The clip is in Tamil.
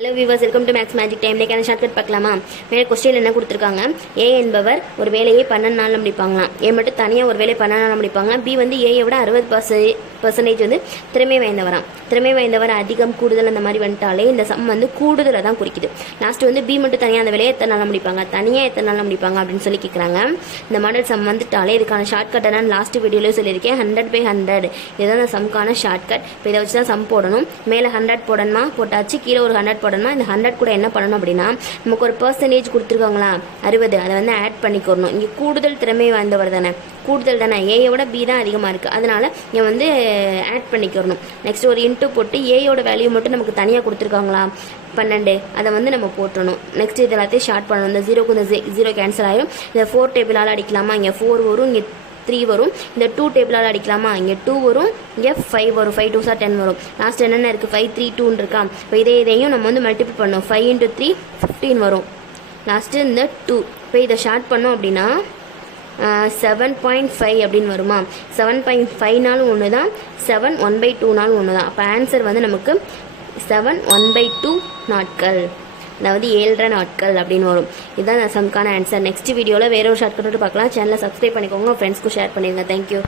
Hello viewers, welcome to max magic time. இன்னைக்கான ஷார்ட்கட் பார்க்கலாமா? மேலே கொஸ்டின் என்ன கொடுத்துருக்காங்க? ஏ என்பவர் ஒரு வேலையை 12 நாளில் முடிப்பாங்களாம். ஏ மட்டும் தனியாக ஒரு வேலையை 12 நாளில் முடிப்பாங்க. பி வந்து ஏயை விட 60% வந்து திறமை வாய்ந்தவராம். திறமை வாய்ந்தவர் அதிகம் கூடுதல் அந்த மாதிரி வந்துட்டாலே இந்த சம் வந்து கூடுதலை தான் குறிக்குது. லாஸ்ட் வந்து பி மட்டும் தனியாக அந்த வேலையை எத்தனை நாளில் முடிப்பாங்க, தனியாக எத்தனை நாளில் முடிப்பாங்க அப்படின்னு சொல்லி கேட்குறாங்க. இந்த மாடல் சம் வந்துட்டாலே இதுக்கான ஷார்ட்கட் நான் லாஸ்ட் வீடியோலேயே சொல்லியிருக்கேன். 100/100 இதுதான் அந்த சம்க்கான ஷார்ட்கட். இப்போ இதை வச்சு தான் சம் போடணும். மேலே 100 போடணுமா, போட்டாச்சு. கீழே ஒரு 100 போடணுமா. இந்த 100 கூட என்ன பண்ணணும் அப்படின்னா, நமக்கு ஒரு பெர்சன்டேஜ் கொடுத்துருக்காங்களா 60, அதை வந்து ஆட் பண்ணிக்கணும். இங்கே கூடுதல் திறமை வாய்ந்தவர் தானே, கூடுதல் தானே, ஏயோட பி தான் அதிகமாக இருக்குது, அதனால இங்கே வந்து ஆட் பண்ணிக்கிறணும். நெக்ஸ்ட் ஒரு இன்ட்டு போட்டு ஏயோட வேல்யூ மட்டும் நமக்கு தனியாக கொடுத்துருக்காங்களா 12, அதை வந்து நம்ம போட்டணும். நெக்ஸ்ட் இது எல்லாத்தையும் ஷார்ட் பண்ணணும். இந்த 0க்கு இந்த 0 கேன்சல் ஆயிரும். இந்த 4 டேபிளால் அடிக்கலாமா, இங்கே 4 வரும், இங்கே 3 வரும். இந்த 2 டேபிளால் அடிக்கலாமா, இங்கே 2 வரும், இங்கே 5 வரும். 5 2s 10 வரும். லாஸ்ட் என்னென்ன இருக்குது, 5 3 2 இருக்கா. இப்போ இதையும் நம்ம வந்து மல்டிபிள் பண்ணோம். 5 × 3 15 வரும். லாஸ்ட்டு இந்த 2. இப்போ இதை ஷார்ட் பண்ணோம் அப்படின்னா 7.5 அப்படின்னு வருமா. 7.5நாலும் ஒன்று தான், 7 1/2நாலும் ஒன்று தான். அப்போ ஆன்சர் வந்து நமக்கு 7 1/2 நாட்கள், அதாவது 7.5 நாட்கள் அப்படின்னு வரும். இதுதான் சம்க்கான ஆன்சர். நெக்ஸ்ட் வீடியோவில் வேற ஒரு ஷார்ட்கட் பார்க்கலாம். சேனலை சப்ஸ்கிரைப் பண்ணிக்கோங்க, ஃப்ரெண்ட்ஸ்க்கு ஷேர் பண்ணிடுங்க. தேங்க்யூ.